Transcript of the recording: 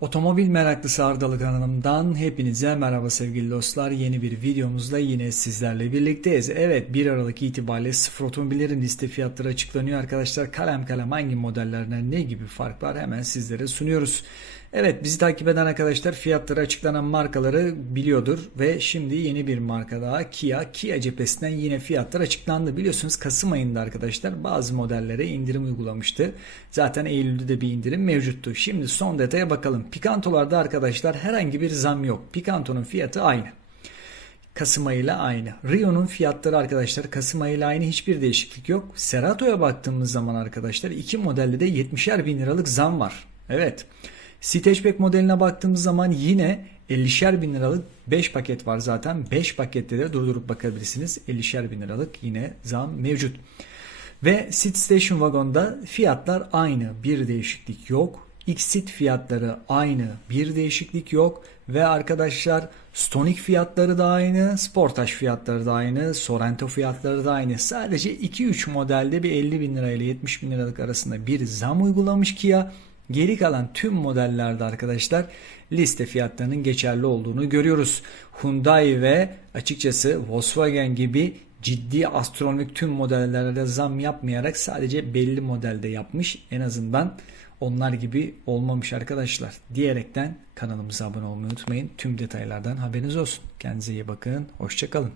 Otomobil meraklısı Ardalı kanalımdan hepinize merhaba sevgili dostlar. Yeni bir videomuzla yine sizlerle birlikteyiz. Evet 1 Aralık itibariyle sıfır otomobillerin liste fiyatları açıklanıyor arkadaşlar. Kalem kalem hangi modellerden ne gibi fark var hemen sizlere sunuyoruz. Evet bizi takip eden arkadaşlar fiyatları açıklanan markaları biliyordur ve şimdi yeni bir marka daha Kia. Kia cephesinden yine fiyatlar açıklandı. Biliyorsunuz Kasım ayında arkadaşlar bazı modellere indirim uygulamıştı. Zaten Eylül'de de bir indirim mevcuttu. Şimdi son detaya bakalım. Picantolarda arkadaşlar herhangi bir zam yok. Picanto'nun fiyatı aynı. Kasım ayıyla aynı. Rio'nun fiyatları arkadaşlar Kasım ayıyla aynı hiçbir değişiklik yok. Serato'ya baktığımız zaman arkadaşlar iki modelde de 70'er bin liralık zam var. Evet. City Hatchback modeline baktığımız zaman yine 50'şer bin liralık 5 paket var zaten. 5 pakette de durdurup bakabilirsiniz. 50'şer bin liralık yine zam mevcut. Ve City Station Wagon'da fiyatlar aynı. Bir değişiklik yok. Xit fiyatları aynı. Bir değişiklik yok. Ve arkadaşlar Stonic fiyatları da aynı. Sportage fiyatları da aynı. Sorento fiyatları da aynı. Sadece 2-3 modelde bir 50 bin lira ile 70 bin liralık arasında bir zam uygulamış Kia. Geri kalan tüm modellerde arkadaşlar liste fiyatlarının geçerli olduğunu görüyoruz. Hyundai ve açıkçası Volkswagen gibi ciddi astronomik tüm modellerde zam yapmayarak sadece belli modelde yapmış. En azından onlar gibi olmamış arkadaşlar diyerekten kanalımıza abone olmayı unutmayın. Tüm detaylardan haberiniz olsun. Kendinize iyi bakın. Hoşçakalın.